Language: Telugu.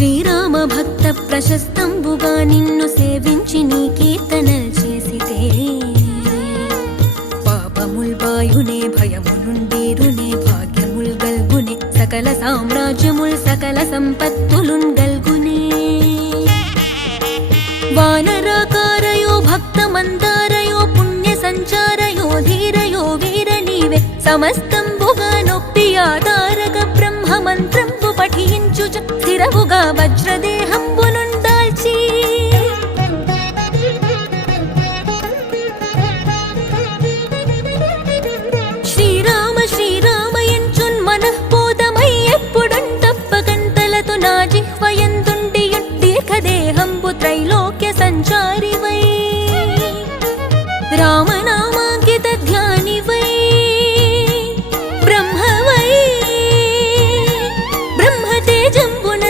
శ్రీరామ భక్త ప్రశస్తంబుగా నిన్ను సేవించి నీ కీర్తనల్ చేసితే పాపముల్ బాయునే భయములుండేరునే భాగ్యముల్ గల్గునే సకల సామ్రాజ్యముల్ సకల సంపత్తులున్ గల్గునే వానరాకారయో భక్తమందారయో పుణ్య సంచారయో ధీరయో వీర నీవే సమస్తంబుగా నొప్పి ఆధారక బ్రహ్మ మంత్రంబు పఠించుచ స్థిరముగా వజ్రదేహంబు